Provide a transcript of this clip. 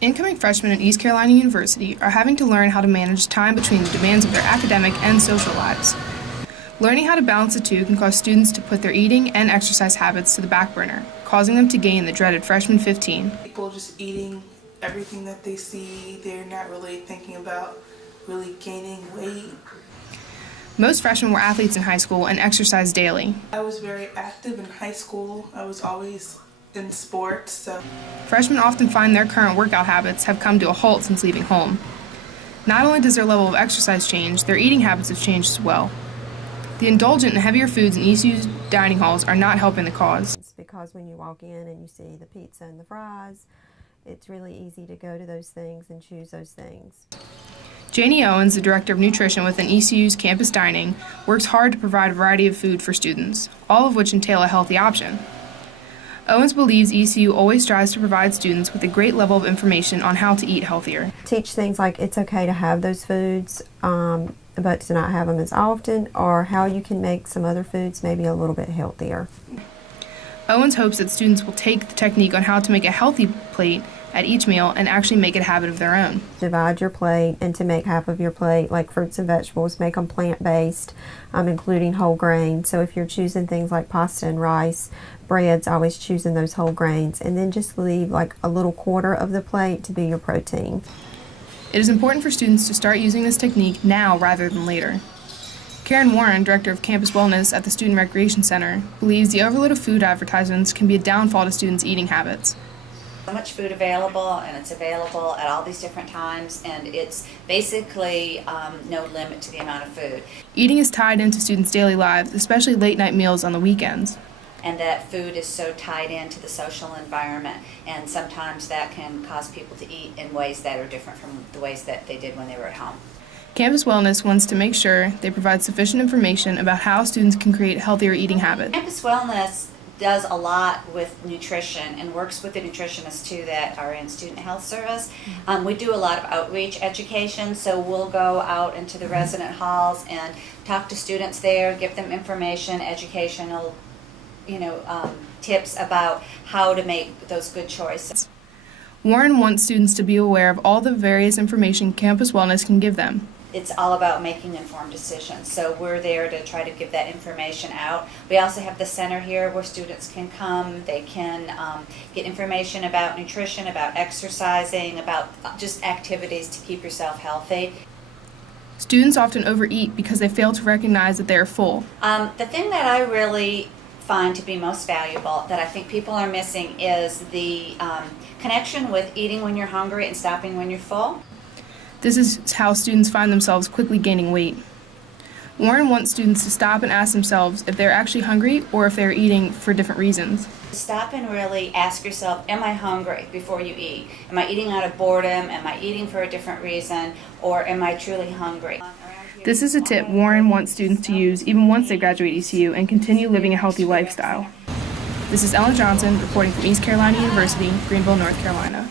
Incoming freshmen at East Carolina University are having to learn how to manage time between the demands of their academic and social lives. Learning how to balance the two can cause students to put their eating and exercise habits to the back burner, causing them to gain the dreaded freshman 15. People just eating everything that they see. They're not really thinking about really gaining weight. Most freshmen were athletes in high school and exercised daily. I was very active in high school. I was always in sports. So. Freshmen often find their current workout habits have come to a halt since leaving home. Not only does their level of exercise change, their eating habits have changed as well. The indulgent and heavier foods in ECU's dining halls are not helping the cause. It's because when you walk in and you see the pizza and the fries, it's really easy to go to those things and choose those things. Janie Owens, the director of nutrition within ECU's campus dining, works hard to provide a variety of food for students, all of which entail a healthy option. Owens believes ECU always strives to provide students with a great level of information on how to eat healthier. Teach things like it's okay to have those foods, but to not have them as often, or how you can make some other foods maybe a little bit healthier. Owens hopes that students will take the technique on how to make a healthy plate at each meal and actually make it a habit of their own. Divide your plate, and to make half of your plate, like fruits and vegetables, make them plant-based, including whole grains. So if you're choosing things like pasta and rice, breads, always choosing those whole grains, and then just leave like a little quarter of the plate to be your protein. It is important for students to start using this technique now rather than later. Karen Warren, director of campus wellness at the Student Recreation Center, believes the overload of food advertisements can be a downfall to students' eating habits. So much food available, and it's available at all these different times, and it's basically no limit to the amount of food. Eating is tied into students' daily lives, especially late-night meals on the weekends. And that food is so tied into the social environment, and sometimes that can cause people to eat in ways that are different from the ways that they did when they were at home. Campus Wellness wants to make sure they provide sufficient information about how students can create healthier eating habits. Campus Wellness does a lot with nutrition and works with the nutritionists too that are in student health service. We do a lot of outreach education, so we'll go out into the resident halls and talk to students there, give them information, educational tips about how to make those good choices. Warren wants students to be aware of all the various information Campus Wellness can give them. It's all about making informed decisions, so we're there to try to give that information out. We also have the center here where students can come. They can get information about nutrition, about exercising, about just activities to keep yourself healthy. Students often overeat because they fail to recognize that they are full. The thing that I really find to be most valuable that I think people are missing is the connection with eating when you're hungry and stopping when you're full. This is how students find themselves quickly gaining weight. Warren wants students to stop and ask themselves if they're actually hungry or if they're eating for different reasons. Stop and really ask yourself, am I hungry before you eat? Am I eating out of boredom? Am I eating for a different reason? Or am I truly hungry? This is a tip Warren wants students to use even once they graduate ECU and continue living a healthy lifestyle. This is Ellen Johnson reporting from East Carolina University, Greenville, North Carolina.